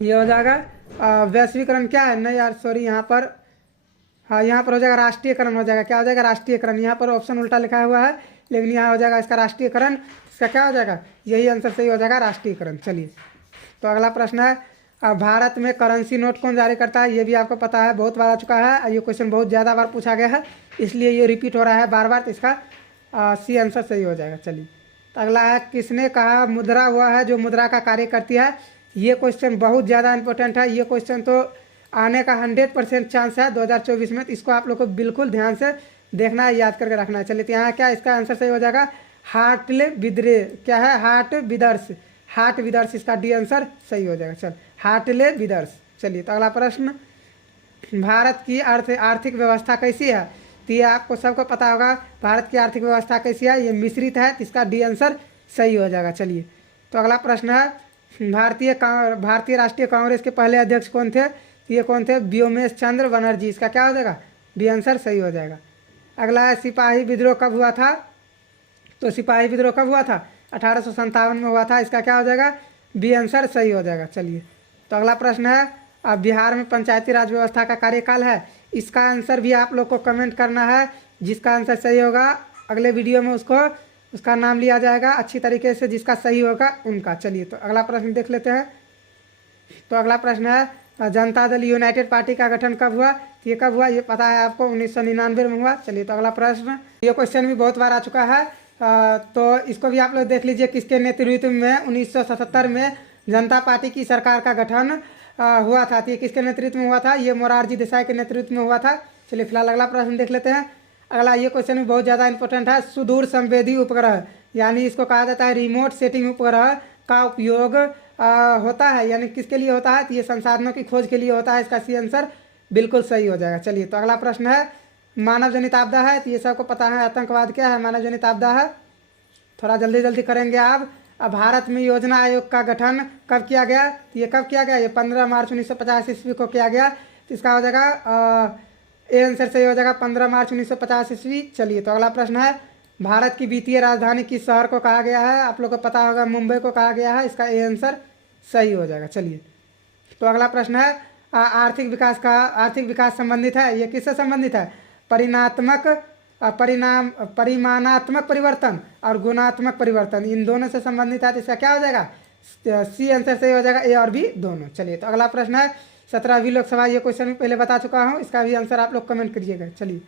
ये हो जाएगा वैश्वीकरण। क्या है नई, सॉरी यहाँ पर, हाँ यहाँ पर हो जाएगा राष्ट्रीयकरण हो जाएगा। क्या हो जाएगा, राष्ट्रीयकरण। यहाँ पर ऑप्शन उल्टा लिखा हुआ है, लेकिन यहाँ हो जाएगा इसका राष्ट्रीयकरण। इसका क्या हो जाएगा, यही आंसर सही हो जाएगा, राष्ट्रीयकरण। चलिए, तो अगला प्रश्न है, भारत में करेंसी नोट कौन जारी करता है, ये भी आपको पता है, बहुत बार आ चुका है, ये क्वेश्चन बहुत ज़्यादा बार पूछा गया है, इसलिए ये रिपीट हो रहा है बार बार। तो इसका सी आंसर सही हो जाएगा। चलिए, तो अगला है, किसने कहा मुद्रा वह है जो मुद्रा का कार्य करती है, ये क्वेश्चन बहुत ज़्यादा इंपॉर्टेंट है। ये क्वेश्चन तो आने का 100% चांस है 2024 में, तो इसको आप लोग को बिल्कुल ध्यान से देखना है, याद करके रखना है। चलिए, तो यहाँ क्या इसका आंसर सही हो जाएगा, हार्टले विद्रे, क्या है, हार्ट विदर्स, इसका डी आंसर सही हो जाएगा। चल, हार्टले विदर्स। चलिए, तो अगला प्रश्न, भारत की आर्थिक व्यवस्था कैसी है, तो ये आपको सबको पता होगा, भारत की आर्थिक व्यवस्था कैसी है, ये मिश्रित है। तो इसका डी आंसर सही हो जाएगा। चलिए, तो अगला प्रश्न है, भारतीय राष्ट्रीय कांग्रेस के पहले अध्यक्ष कौन थे, तो ये कौन थे, व्योमेश चंद्र बनर्जी। इसका क्या हो जाएगा, डी आंसर सही हो जाएगा। अगला है, सिपाही विद्रोह कब हुआ था, तो सिपाही विद्रोह कब हुआ था, 1857 में हुआ था। इसका क्या हो जाएगा, बी आंसर सही हो जाएगा। चलिए, तो अगला प्रश्न है, अब बिहार में पंचायती राज व्यवस्था का कार्यकाल है, इसका आंसर भी आप लोग को कमेंट करना है। जिसका आंसर सही होगा अगले वीडियो में उसका नाम लिया जाएगा अच्छी तरीके से, जिसका सही होगा उनका। चलिए, तो अगला प्रश्न देख लेते हैं। तो अगला प्रश्न है, जनता दल यूनाइटेड पार्टी का गठन कब हुआ? तो ये कब हुआ ये पता है आपको, 1999 में हुआ। चलिए तो अगला प्रश्न, ये क्वेश्चन भी बहुत बार आ चुका है, तो इसको भी आप लोग देख लीजिए। किसके नेतृत्व में 1977 में जनता पार्टी की सरकार का गठन हुआ था? तो ये किसके नेतृत्व में हुआ था? ये मोरारजी देसाई के नेतृत्व में हुआ था। चलिए फिलहाल अगला प्रश्न देख लेते हैं। अगला ये क्वेश्चन भी बहुत ज़्यादा इंपॉर्टेंट है। सुदूर संवेदी उपग्रह, यानी इसको कहा जाता है रिमोट सेटिंग उपग्रह का उपयोग होता है, यानी किसके लिए होता है? तो ये संसाधनों की खोज के लिए होता है। इसका सी आंसर बिल्कुल सही हो जाएगा। चलिए तो अगला प्रश्न है, मानव जनित आपदा है, तो ये सबको पता है आतंकवाद क्या है, मानव जनित आपदा है। थोड़ा जल्दी जल्दी करेंगे आप। अब भारत में योजना आयोग का गठन कब किया गया? तो ये कब किया गया? ये 15 मार्च 1950 ईस्वी को किया गया। तो इसका हो जाएगा ए आंसर सही हो जाएगा 15 मार्च 1950 ईस्वी। चलिए तो अगला प्रश्न है, भारत की वित्तीय राजधानी किस शहर को कहा गया है? आप लोग को पता होगा मुंबई को कहा गया है। इसका ए आंसर सही हो जाएगा। चलिए तो अगला प्रश्न है, आर्थिक विकास संबंधित है, ये किससे संबंधित है? परिमाणात्मक परिवर्तन और गुणात्मक परिवर्तन, इन दोनों से संबंधित है। तो इसका क्या हो जाएगा? सी आंसर सही हो जाएगा, ए और बी दोनों। चलिए तो अगला प्रश्न है, 17वीं लोकसभा, ये क्वेश्चन भी पहले बता चुका हूँ, इसका भी आंसर आप लोग कमेंट करिएगा। चलिए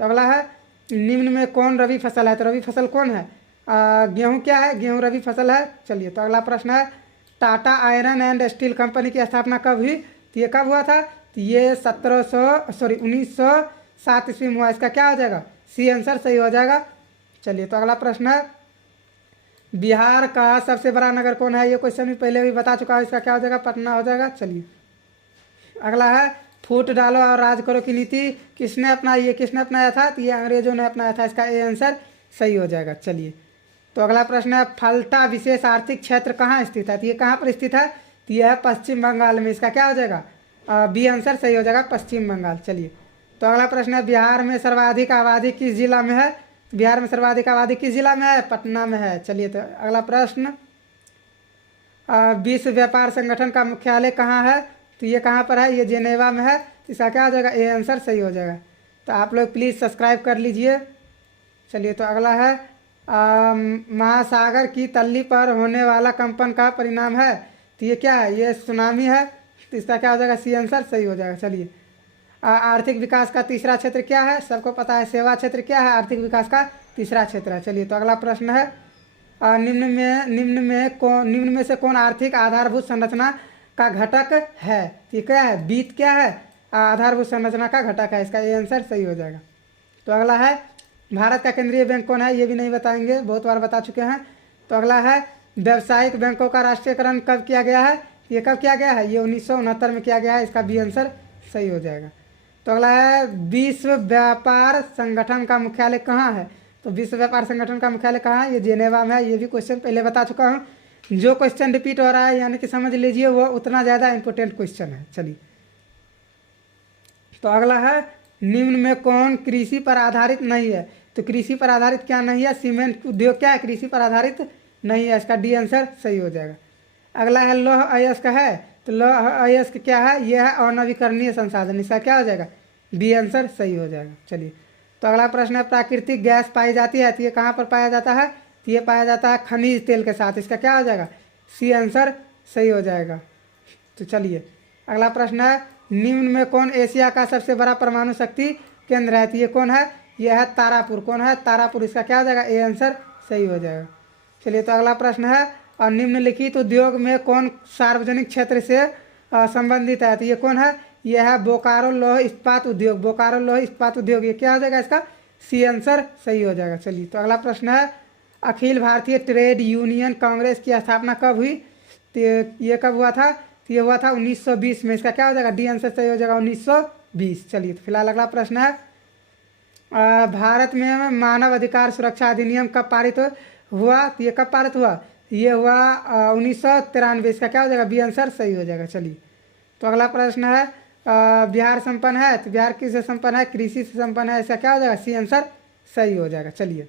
तो अगला है, निम्न में कौन रबी फसल है? तो रबी फसल कौन है? गेहूँ क्या है? गेहूँ रबी फसल है। चलिए तो अगला प्रश्न है, Tata iron and steel company की स्थापना कब हुई? तो ये कब हुआ था? तो ये 1907 ईस्वी में हुआ। इसका क्या हो जाएगा? सी आंसर सही हो जाएगा। चलिए तो अगला प्रश्न है, बिहार का सबसे बड़ा नगर कौन है? ये क्वेश्चन भी पहले भी बता चुका हूँ। इसका क्या हो जाएगा? पटना हो जाएगा। चलिए अगला है, फूट डालो और राज करो की नीति किसने अपनाई? ये किसने अपनाया था? तो ये अंग्रेजों ने अपनाया था। इसका ए आंसर सही हो जाएगा। चलिए तो अगला प्रश्न है, फल्टा विशेष आर्थिक क्षेत्र कहाँ स्थित है? तो ये कहाँ पर स्थित है? तो यह है पश्चिम बंगाल में। इसका क्या हो जाएगा? बी आंसर सही हो जाएगा, पश्चिम बंगाल। चलिए तो अगला प्रश्न है, बिहार में सर्वाधिक आबादी किस जिला में है? बिहार में सर्वाधिक आबादी किस जिला में है? पटना में है। चलिए तो अगला प्रश्न, विश्व व्यापार संगठन का मुख्यालय कहाँ है? तो ये कहाँ पर है? ये जेनेवा में है। इसका क्या हो जाएगा? ए आंसर सही हो जाएगा। तो आप लोग प्लीज़ सब्सक्राइब कर लीजिए। चलिए तो अगला है, महासागर की तल्ली पर होने वाला कंपन का परिणाम है। तो ये क्या है? ये सुनामी है। तो इसका क्या हो जाएगा? सी आंसर सही हो जाएगा। चलिए आर्थिक विकास का तीसरा क्षेत्र क्या है? सबको पता है। सेवा क्षेत्र क्या है? आर्थिक विकास का तीसरा क्षेत्र है। चलिए तो अगला प्रश्न है, निम्न में से कौन आर्थिक आधारभूत संरचना का घटक है? ये क्या है? वित्त क्या है? आधारभूत संरचना का घटक है। इसका ये आंसर सही हो जाएगा। तो अगला है, भारत का केंद्रीय बैंक कौन है? ये भी नहीं बताएंगे, बहुत बार बता चुके हैं। तो अगला है, व्यावसायिक बैंकों का राष्ट्रीयकरण कब किया गया है? ये कब किया गया है? ये 1969 में किया गया है। इसका बी आंसर सही हो जाएगा। तो अगला है, विश्व व्यापार संगठन का मुख्यालय कहाँ है? तो विश्व व्यापार संगठन का मुख्यालय कहाँ है? ये जेनेवा में है। ये भी क्वेश्चन पहले बता चुका हूँ। जो क्वेश्चन रिपीट हो रहा है यानी कि समझ लीजिए वो उतना ज़्यादा इंपॉर्टेंट क्वेश्चन है। चलिए तो अगला है, निम्न में कौन कृषि पर आधारित नहीं है? तो कृषि पर आधारित क्या नहीं है? सीमेंट उद्योग क्या है? कृषि पर आधारित नहीं है। इसका डी आंसर सही हो जाएगा। अगला है, लौह अयस्क है। तो लौह अयस्क क्या है? यह है अनवीकरणीय संसाधन। इसका क्या हो जाएगा? बी आंसर सही हो जाएगा। चलिए तो अगला प्रश्न है, प्राकृतिक गैस पाई जाती है। तो ये कहाँ पर पाया जाता है? तो ये पाया जाता है खनिज तेल के साथ। इसका क्या हो जाएगा? सी आंसर सही हो जाएगा। तो चलिए अगला प्रश्न है, निम्न में कौन एशिया का सबसे बड़ा परमाणु शक्ति केंद्र है? तो ये कौन है? यह है तारापुर। कौन है? तारापुर। इसका क्या हो जाएगा? ए आंसर सही हो जाएगा। चलिए तो अगला प्रश्न है, और निम्नलिखित उद्योग में कौन सार्वजनिक क्षेत्र से संबंधित है? तो ये कौन है? यह है बोकारो लौह इस्पात उद्योग। बोकारो लौह इस्पात उद्योग। ये क्या हो जाएगा? इसका सी आंसर सही हो जाएगा। चलिए तो अगला प्रश्न है, अखिल भारतीय ट्रेड यूनियन कांग्रेस की स्थापना कब हुई? तो ये कब हुआ था? तो ये हुआ था 1920 में। इसका क्या हो जाएगा? डी आंसर सही हो जाएगा, 1920। चलिए तो फिलहाल अगला प्रश्न है, भारत में मानव अधिकार सुरक्षा अधिनियम कब पारित हुआ? तो ये कब पारित हुआ? ये हुआ 1993। इसका क्या हो जाएगा? बी आंसर सही हो जाएगा। चलिए तो अगला प्रश्न है, बिहार संपन्न है। तो बिहार किससे संपन्न है? कृषि से संपन्न है। इसका क्या हो जाएगा? सी आंसर सही हो जाएगा। चलिए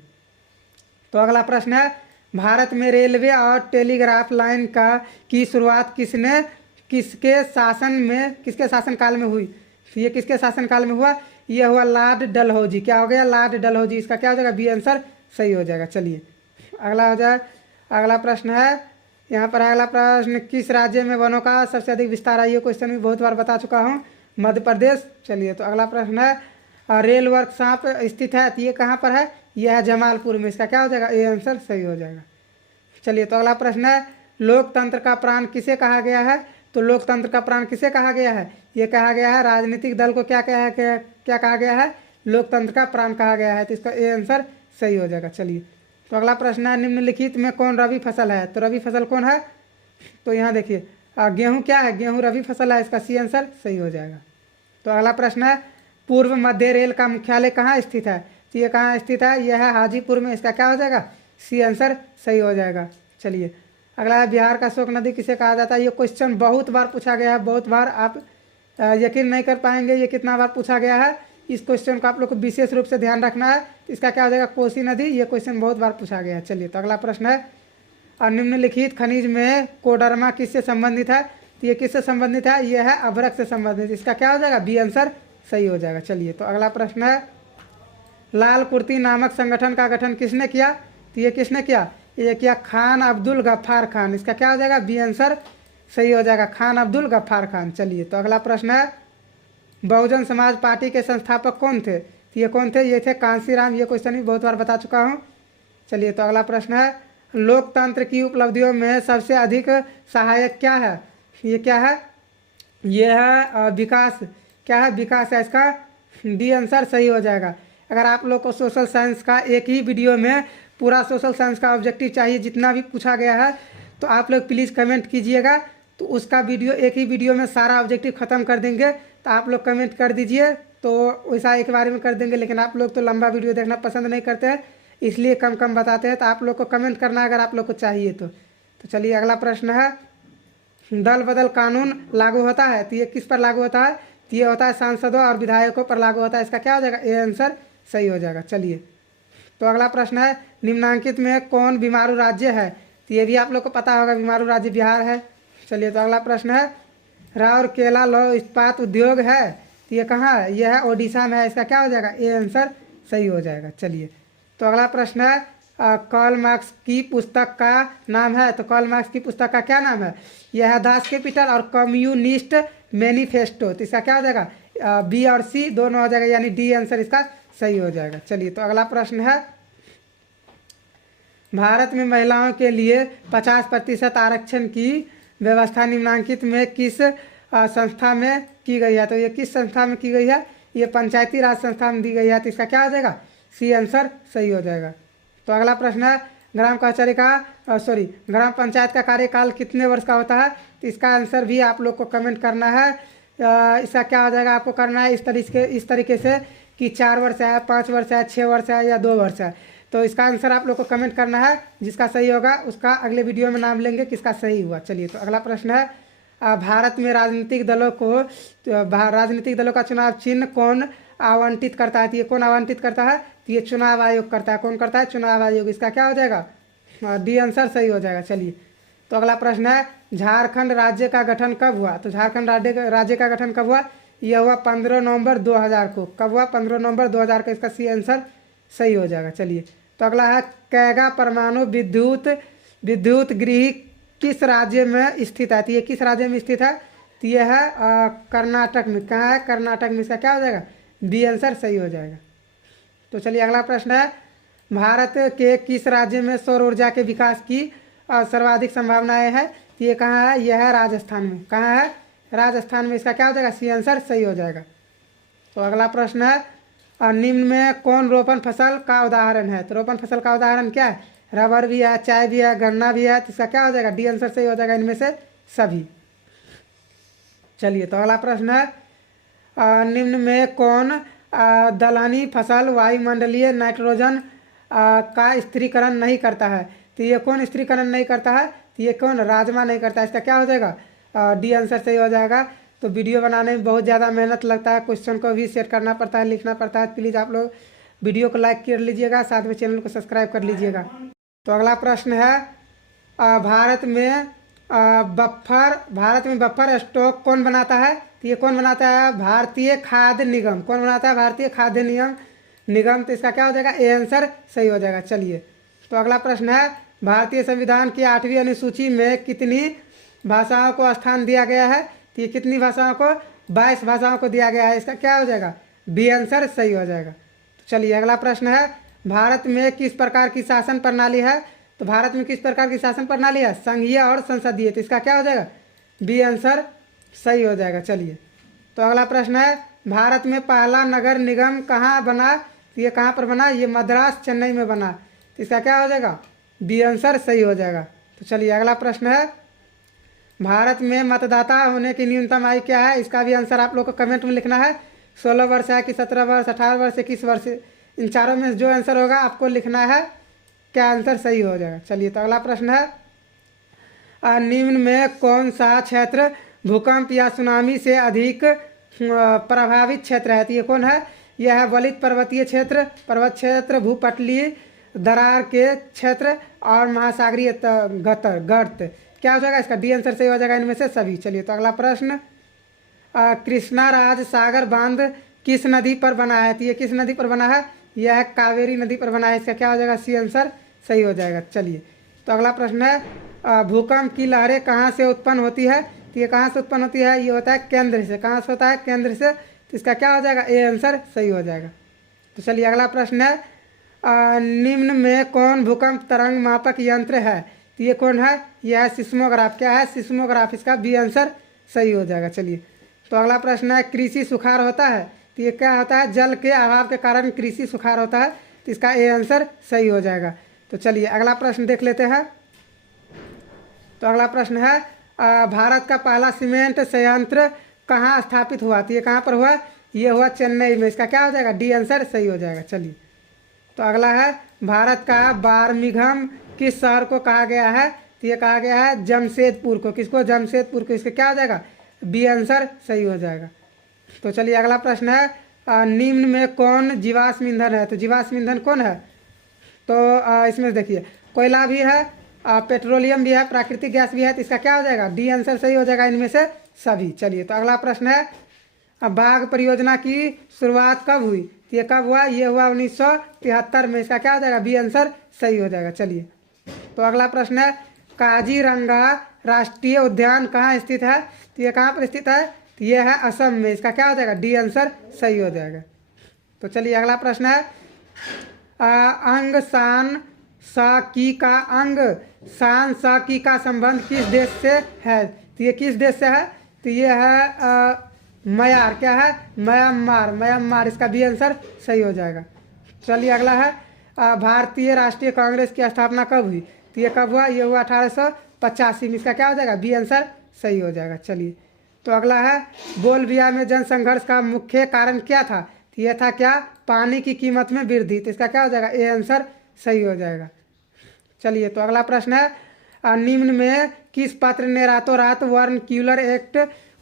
तो अगला प्रश्न है, भारत में रेलवे और टेलीग्राफ लाइन की शुरुआत किसके शासनकाल में हुई? तो ये किसके शासनकाल में हुआ? ये हुआ लॉर्ड डलहौजी। क्या हो गया? लॉर्ड डलहौजी। इसका क्या हो जाएगा? बी आंसर सही हो जाएगा। चलिए अगला हो जाए, अगला प्रश्न है, यहाँ पर अगला प्रश्न, किस राज्य में वनों का सबसे अधिक विस्तार है? ये क्वेश्चन भी बहुत बार बता चुका हूँ, मध्य प्रदेश। चलिए तो अगला प्रश्न है, रेल वर्कशॉप स्थित है, तो ये कहाँ पर है? यह है जमालपुर में। इसका क्या हो जाएगा? ये आंसर सही हो जाएगा। चलिए तो अगला प्रश्न है, लोकतंत्र का प्राण किसे कहा गया है? तो लोकतंत्र का प्राण किसे कहा गया है? ये कहा गया है राजनीतिक दल को क्या कहा गया है? लोकतंत्र का प्राण कहा गया है। तो इसका ये आंसर सही हो जाएगा। चलिए तो अगला प्रश्न है, निम्नलिखित में कौन रबी फसल है? तो रबी फसल कौन है? तो यहाँ देखिए गेहूँ क्या है? गेहूँ रबी फसल है। इसका सी आंसर सही हो जाएगा। तो अगला प्रश्न है, पूर्व मध्य रेल का मुख्यालय कहाँ स्थित है? तो ये कहाँ स्थित है? यह है हाजीपुर में। इसका क्या हो जाएगा? सी आंसर सही हो जाएगा। चलिए अगला है, बिहार का शोक नदी किसे कहा जाता है? ये क्वेश्चन बहुत बार पूछा गया है, बहुत बार। आप यकीन नहीं कर पाएंगे ये कितना बार पूछा गया है। इस क्वेश्चन को आप लोग को विशेष रूप से ध्यान रखना है। इसका क्या हो जाएगा? कोसी नदी। ये क्वेश्चन बहुत बार पूछा गया है। चलिए तो अगला प्रश्न है, और निम्नलिखित खनिज में कोडरमा किससे संबंधित है? तो ये किससे संबंधित है? ये है अभ्रक से संबंधित। इसका क्या हो जाएगा? बी आंसर सही हो जाएगा। चलिए तो अगला प्रश्न है, लाल कुर्ती नामक संगठन का गठन किसने किया? तो ये किसने किया? ये किया खान अब्दुल गफ्फार खान। इसका क्या हो जाएगा? बी आंसर सही हो जाएगा, खान अब्दुल गफ्फार खान। चलिए तो अगला प्रश्न है, बहुजन समाज पार्टी के संस्थापक कौन थे? तो ये कौन थे? ये थे कांसीराम। ये क्वेश्चन भी बहुत बार बता चुका हूँ। चलिए तो अगला प्रश्न है, लोकतंत्र की उपलब्धियों में सबसे अधिक सहायक क्या है? ये क्या है? ये है विकास। क्या है? विकास है। इसका डी आंसर सही हो जाएगा। अगर आप लोग को सोशल साइंस का एक ही वीडियो में पूरा सोशल साइंस का ऑब्जेक्टिव चाहिए, जितना भी पूछा गया है, तो आप लोग प्लीज़ कमेंट कीजिएगा। तो उसका वीडियो एक ही वीडियो में सारा ऑब्जेक्टिव ख़त्म कर देंगे। तो आप लोग कमेंट कर दीजिए, तो वैसा एक बारे में कर देंगे। लेकिन आप लोग तो लंबा वीडियो देखना पसंद नहीं करते हैं, इसलिए कम कम बताते हैं। तो आप लोग को कमेंट करना अगर आप लोग को चाहिए तो चलिए अगला प्रश्न है, दल बदल कानून लागू होता है? तो ये किस पर लागू होता है? तो ये होता है सांसदों और विधायकों पर लागू होता है। इसका क्या हो जाएगा? ये आंसर सही हो जाएगा। चलिए तो अगला प्रश्न है, निम्नांकित में कौन बीमारू राज्य है? तो ये भी आप लोग को पता होगा, बीमारू राज्य बिहार है। चलिए तो अगला प्रश्न है, राउरकेला लौह इस्पात उद्योग है, तो ये कहाँ है? यह है ओडिशा में है। इसका क्या हो जाएगा? ये आंसर सही हो जाएगा। चलिए तो अगला प्रश्न है, कार्ल मार्क्स की पुस्तक का नाम है? तो कार्ल मार्क्स की पुस्तक का क्या नाम है? यह है दास कैपिटल और कम्युनिस्ट मैनिफेस्टो। तो इसका क्या हो जाएगा? बी और सी दोनों हो जाएगा, यानी डी आंसर इसका सही हो जाएगा। चलिए तो अगला प्रश्न है, भारत में महिलाओं के लिए 50% आरक्षण की व्यवस्था निम्नांकित में किस संस्था में की गई है? तो ये किस संस्था में की गई है? ये पंचायती राज संस्था में दी गई है। तो इसका क्या हो जाएगा? सी आंसर सही हो जाएगा। तो अगला प्रश्न है, ग्राम कचहरी का ग्राम पंचायत का कार्यकाल कितने वर्ष का होता है? तो इसका आंसर भी आप लोग को कमेंट करना है। इसका क्या हो जाएगा? आपको करना है इस तरीके से कि 4 वर्ष है, 5 वर्ष है, 6 वर्ष है या 2 वर्ष है। तो इसका आंसर आप लोग को कमेंट करना है। जिसका सही होगा उसका अगले वीडियो में नाम लेंगे किसका सही हुआ। चलिए तो अगला प्रश्न है, भारत में राजनीतिक दलों का चुनाव चिन्ह कौन आवंटित करता है? तो ये कौन आवंटित करता है? तो ये चुनाव आयोग करता है। कौन करता है? चुनाव आयोग। इसका क्या हो जाएगा? डी आंसर सही हो जाएगा। चलिए तो अगला प्रश्न है, झारखंड राज्य का गठन कब हुआ? तो झारखंड राज्य का गठन कब हुआ? यह हुआ 15 नवंबर 2000 को। कब हुआ? 15 नवंबर 2000 को। इसका सी आंसर सही हो जाएगा। चलिए तो अगला है, कैगा परमाणु विद्युत गृह किस राज्य में स्थित है? तो ये किस राज्य में स्थित है? तो ये है कर्नाटक में। कहाँ है? कर्नाटक में। इसका क्या हो जाएगा? बी आंसर सही हो जाएगा। तो चलिए अगला प्रश्न है, भारत के किस राज्य में सौर ऊर्जा के विकास की सर्वाधिक संभावनाएं हैं? तो ये कहाँ है? यह है राजस्थान में। कहाँ है? राजस्थान में। इसका क्या हो जाएगा? सी आंसर सही हो जाएगा। तो अगला प्रश्न है, निम्न में कौन रोपण फसल का उदाहरण है? तो रोपण फसल का उदाहरण क्या है? रबर भी है, चाय भी है, गन्ना भी है। तो इसका क्या हो जाएगा? डी आंसर सही हो जाएगा, इनमें से सभी। चलिए तो अगला प्रश्न है, निम्न में कौन दलहनी फसल वायुमंडलीय नाइट्रोजन का स्थिरीकरण नहीं करता है? तो ये कौन स्थिरीकरण नहीं करता है? तो ये कौन? राजमा नहीं करता है। इसका क्या हो जाएगा? डी आंसर सही हो जाएगा। तो वीडियो बनाने में बहुत ज़्यादा मेहनत लगता है, क्वेश्चन को भी सेट करना पड़ता है, लिखना पड़ता है। प्लीज़ आप लोग वीडियो को लाइक कर लीजिएगा, साथ में चैनल को सब्सक्राइब कर लीजिएगा। तो अगला प्रश्न है, भारत में बफर स्टॉक कौन बनाता है? तो ये कौन बनाता है? भारतीय खाद्य निगम। कौन बनाता है? भारतीय खाद्य निगम। तो इसका क्या हो जाएगा? ए आंसर सही हो जाएगा। चलिए तो अगला प्रश्न है, भारतीय संविधान की 8वीं अनुसूची में कितनी भाषाओं को स्थान दिया गया है? तो ये कितनी भाषाओं को? 22 भाषाओं को दिया गया है। इसका क्या हो जाएगा? बी आंसर सही हो जाएगा। तो चलिए अगला प्रश्न है, भारत में किस प्रकार की शासन प्रणाली है? तो भारत में किस प्रकार की शासन प्रणाली है? संघीय और संसदीय। तो इसका क्या हो जाएगा? बी आंसर सही हो जाएगा। चलिए तो अगला प्रश्न है, भारत में पहला नगर निगम कहाँ बना? तो ये कहाँ पर बना? ये मद्रास चेन्नई में बना। तो इसका क्या हो जाएगा? बी आंसर सही हो जाएगा। तो चलिए अगला प्रश्न है, भारत में मतदाता होने की न्यूनतम आयु क्या है? इसका भी आंसर आप लोग को कमेंट में लिखना है। 16 वर्ष है कि 17 वर्ष, 18 वर्ष, 21 वर्ष? इन चारों में जो आंसर होगा आपको लिखना है क्या आंसर सही हो जाएगा। चलिए तो अगला प्रश्न है, निम्न में कौन सा क्षेत्र भूकंप या सुनामी से अधिक प्रभावित क्षेत्र है? तो ये कौन है? यह है वलित पर्वतीय क्षेत्र, पर्वत क्षेत्र, भूपटलीय दरार के क्षेत्र और महासागरीय गर्त। क्या हो जाएगा इसका? डी आंसर सही हो जाएगा इनमें से सभी। चलिए तो अगला प्रश्न, कृष्णा राज सागर बांध किस नदी पर बना है? तो ये किस नदी पर बना है? यह कावेरी नदी पर बना है। इसका क्या हो जाएगा? सी आंसर सही हो जाएगा। चलिए तो अगला प्रश्न है, भूकंप की लहरें कहाँ से उत्पन्न होती है? तो ये कहाँ से उत्पन्न होती है? ये होता है केंद्र से। कहाँ से होता है? केंद्र से। तो इसका क्या हो जाएगा? ए आंसर सही हो जाएगा। तो चलिए अगला प्रश्न है, निम्न में कौन भूकंप तरंग मापक यंत्र है? तो ये कौन है? यह है सिस्मोग्राफ। क्या है? सिस्मोग्राफ। इसका बी आंसर सही हो जाएगा। चलिए तो अगला प्रश्न है, कृषि सुखाड़ होता है? तो ये क्या होता है? जल के अभाव के कारण कृषि सुखाड़ होता है। तो इसका ए आंसर सही हो जाएगा। तो चलिए अगला प्रश्न देख लेते हैं। तो अगला प्रश्न है, भारत का पहला सीमेंट संयंत्र कहाँ स्थापित हुआ? तो ये कहाँ पर हुआ? ये हुआ चेन्नई में। इसका क्या हो जाएगा? डी आंसर सही हो जाएगा। चलिए तो अगला है, भारत का बार्मिंघम किस शहर को कहा गया है? तो ये कहा गया है जमशेदपुर को। किसको? जमशेदपुर को। इसका क्या हो जाएगा? बी आंसर सही हो जाएगा। तो चलिए अगला प्रश्न है, निम्न में कौन जीवाश्म ईंधन है? तो जीवाश्म ईंधन कौन है? तो इसमें देखिए कोयला भी है, पेट्रोलियम भी है, प्राकृतिक गैस भी है। तो इसका क्या हो जाएगा? डी आंसर सही हो जाएगा इनमें से सभी। चलिए तो अगला प्रश्न है, बाघ परियोजना की शुरुआत कब हुई? तो ये कब हुआ? ये हुआ 1973 में। इसका क्या हो जाएगा? बी आंसर सही हो जाएगा। चलिए तो अगला प्रश्न है, काजीरंगा राष्ट्रीय उद्यान कहाँ स्थित है? तो ये कहाँ पर स्थित है? तो ये है असम में। इसका क्या हो जाएगा? डी आंसर सही हो जाएगा। तो चलिए अगला प्रश्न है, अंग शान सा की का अंग शान सा की का संबंध किस देश से है? तो ये किस देश से है? तो ये है म्यांमार। क्या है? म्यांमार। म्यांमार। इसका बी आंसर सही हो जाएगा। चलिए अगला है, भारतीय राष्ट्रीय कांग्रेस की स्थापना कब हुई? तो ये कब हुआ? ये हुआ 1885 में। इसका क्या हो जाएगा? बी आंसर सही हो जाएगा। चलिए तो अगला है, बोलबिया में जनसंघर्ष का मुख्य कारण क्या था? तो यह था क्या? पानी की कीमत में वृद्धि। तो इसका क्या हो जाएगा? ए आंसर सही हो जाएगा। चलिए तो अगला प्रश्न है, निम्न में किस पत्र ने रातों रात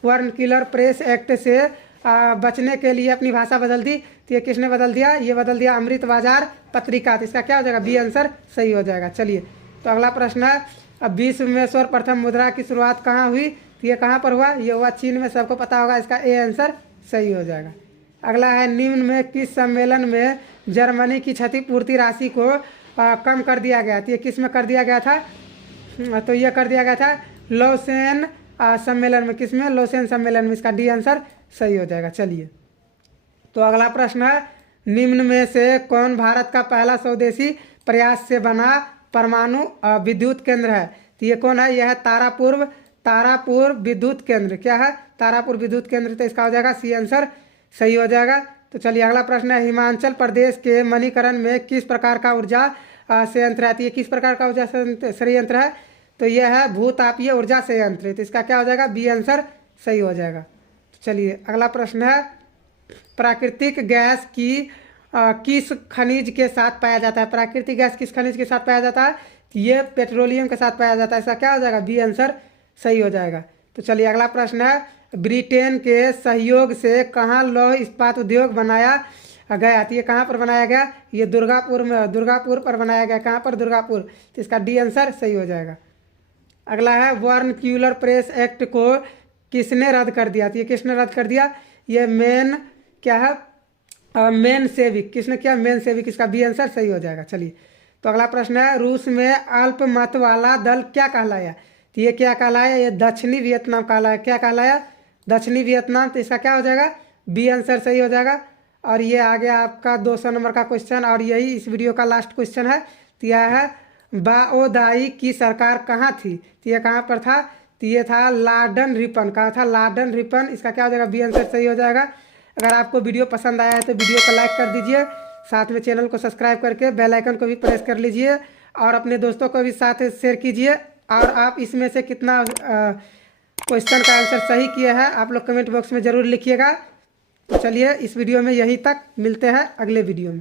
वर्नक्यूलर प्रेस एक्ट से बचने के लिए अपनी भाषा बदल दी? तो ये किसने बदल दिया? ये बदल दिया अमृत बाजार पत्रिका। तो इसका क्या हो जाएगा? बी आंसर सही हो जाएगा। चलिए तो अगला प्रश्न है, अब विश्व में सर्वप्रथम मुद्रा की शुरुआत कहाँ हुई? तो ये कहाँ पर हुआ? ये हुआ चीन में। सबको पता होगा। इसका ए आंसर सही हो जाएगा। अगला है, निम्न में किस सम्मेलन में जर्मनी की क्षतिपूर्ति राशि को कम कर दिया गया? तो ये किस में कर दिया गया था? तो ये कर दिया गया था लौसेन सम्मेलन में। किस में? लौसेन सम्मेलन में। इसका डी आंसर सही हो जाएगा। चलिए तो अगला प्रश्न है, निम्न में से कौन भारत का पहला स्वदेशी प्रयास से बना परमाणु विद्युत केंद्र है? तो ये कौन है? यह है तारापुर विद्युत केंद्र। क्या है? तारापुर विद्युत केंद्र। तो इसका हो जाएगा सी आंसर सही हो जाएगा। तो चलिए अगला प्रश्न है, हिमाचल प्रदेश के मणिकरण में किस प्रकार का ऊर्जा संयंत्र है? तो ये किस प्रकार का ऊर्जा संयंत्र है? तो यह है भूतापीय ऊर्जा संयंत्र। तो इसका क्या हो जाएगा? बी आंसर सही हो जाएगा। तो चलिए अगला प्रश्न है, प्राकृतिक गैस की किस खनिज के साथ पाया जाता है? प्राकृतिक गैस किस खनिज के साथ पाया जाता है? ये पेट्रोलियम के साथ पाया जाता है। इसका क्या हो जाएगा? बी आंसर सही हो जाएगा। तो चलिए अगला प्रश्न है, ब्रिटेन के सहयोग से कहाँ लौह इस्पात उद्योग बनाया गया? तो ये कहाँ पर बनाया गया? ये दुर्गापुर पर बनाया गया। कहाँ पर? दुर्गापुर। तो इसका डी आंसर सही हो जाएगा। अगला है, वर्नक्यूलर प्रेस एक्ट को किसने रद्द कर दिया? तो ये किसने रद्द कर दिया? ये मेन सेविक। किसने किया? मेन सेविक। इसका बी आंसर सही हो जाएगा। चलिए तो अगला प्रश्न है, रूस में अल्पमत वाला दल क्या कहलाया? तो ये क्या कहलाया? ये दक्षिणी वियतनाम कहलाया। क्या कहलाया? दक्षिणी वियतनाम। तो इसका क्या हो जाएगा? बी आंसर सही हो जाएगा। और ये आ गया आपका 200 नंबर का क्वेश्चन, और यही इस वीडियो का लास्ट क्वेश्चन है। तो यह है, बाओदाई की सरकार कहाँ थी? तो ये कहाँ पर था? तो ये था लाडन रिपन। कहाँ था? Laden Ripon. इसका क्या हो जाएगा? बी आंसर सही हो जाएगा। अगर आपको वीडियो पसंद आया है तो वीडियो को लाइक कर दीजिए, साथ में चैनल को सब्सक्राइब करके बेल आइकन को भी प्रेस कर लीजिए, और अपने दोस्तों को भी साथ शेयर कीजिए। और आप इसमें से कितना क्वेश्चन का आंसर सही किया है आप लोग कमेंट बॉक्स में ज़रूर लिखिएगा। तो चलिए इस वीडियो में यहीं तक, मिलते हैं अगले वीडियो में।